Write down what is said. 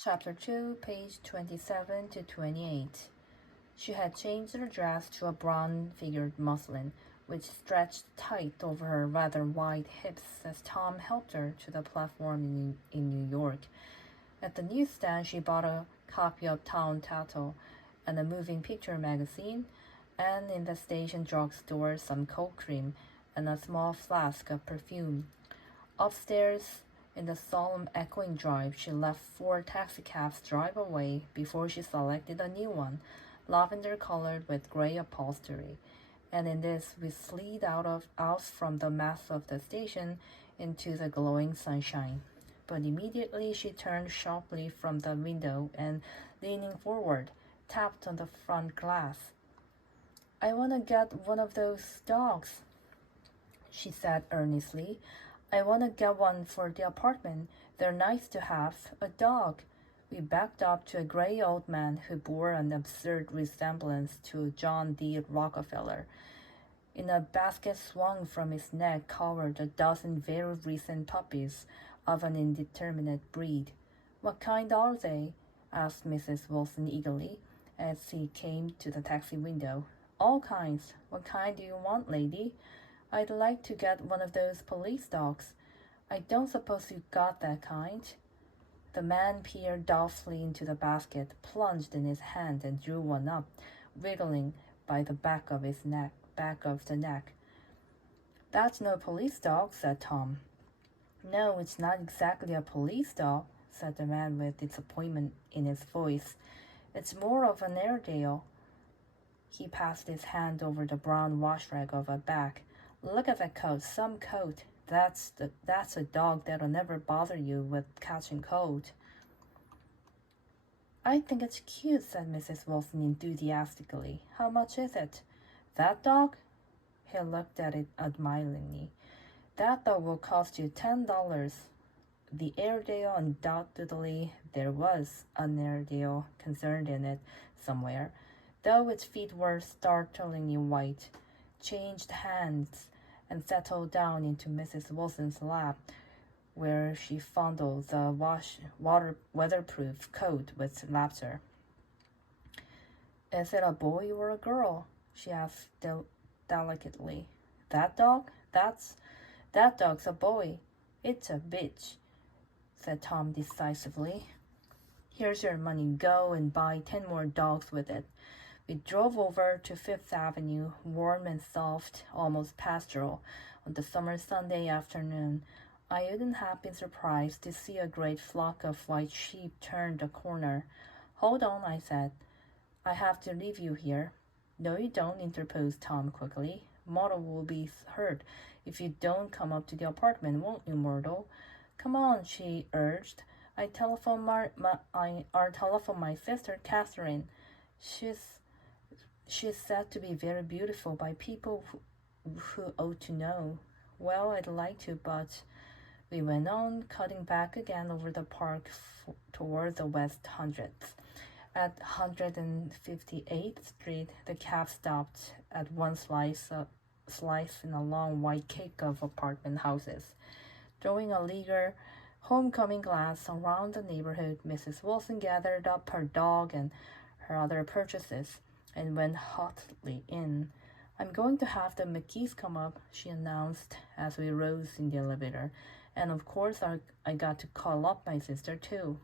Chapter 2, page 27 to 28. She had changed her dress to a brown-figured muslin, which stretched tight over her rather wide hips as Tom helped her to the platform in New York. At the newsstand, she bought a copy of Town Tattle and a moving picture magazine, and in the station drugstore some cold cream and a small flask of perfume. Upstairs, in the solemn echoing drive, she left 4 taxicabs drive away before she selected a new one, lavender-colored with gray upholstery. And in this, we slid out from the mess of the station into the glowing sunshine. But immediately she turned sharply from the window and, leaning forward, tapped on the front glass. "I want to get one of those dogs," she said earnestly. "I want to get one for the apartment. They're nice to have. A dog." We backed up to a gray old man who bore an absurd resemblance to John D. Rockefeller. In a basket swung from his neck cowered a dozen very recent puppies of an indeterminate breed. "What kind are they?" asked Mrs. Wilson eagerly, as he came to the taxi window. "All kinds. What kind do you want, lady?" "I'd like to get one of those police dogs." "I don't suppose you got that kind." The man peered doubtfully into the basket, plunged in his hand, and drew one up, wiggling by the back of the neck. "That's no police dog," said Tom. "No, it's not exactly a police dog," said the man with disappointment in his voice. "It's more of an Airedale." He passed his hand over the brown wash rag of a bag. "Look at that coat, some coat. That's a dog that'll never bother you with catching cold." "I think it's cute," said Mrs. Wilson enthusiastically. "How much is it?" "That dog?" He looked at it admiringly. "That dog will cost you $10. The Airedale, undoubtedly there was an Airedale concerned in it somewhere, though its feet were startlingly white, changed hands and settled down into Mrs. Wilson's lap, where she fondled the weatherproof coat with laughter. "Is it a boy or a girl?" she asked delicately. "That dog? That dog's a boy. It's a bitch," said Tom decisively. "Here's your money. Go and buy 10 more dogs with it." We drove over to Fifth Avenue, warm and soft, almost pastoral, on the summer Sunday afternoon. I wouldn't have been surprised to see a great flock of white sheep turn the corner. "Hold on," I said. "I have to leave you here." "No, you don't," interposed Tom quickly. "Myrtle will be hurt if you don't come up to the apartment, won't you, Myrtle?" "Come on," she urged. I'll telephone my sister, Catherine. She's said to be very beautiful by people who ought to know." "Well, I'd like to, but—" We went on, cutting back again over the park toward the West 100th. At 158th Street, the cab stopped at one slice in a long white cake of apartment houses. Throwing a eager homecoming glance around the neighborhood, Mrs. Wilson gathered up her dog and her other purchases and went hotly in. "I'm going to have the McKees come up," she announced as we rose in the elevator. "And of course I got to call up my sister too."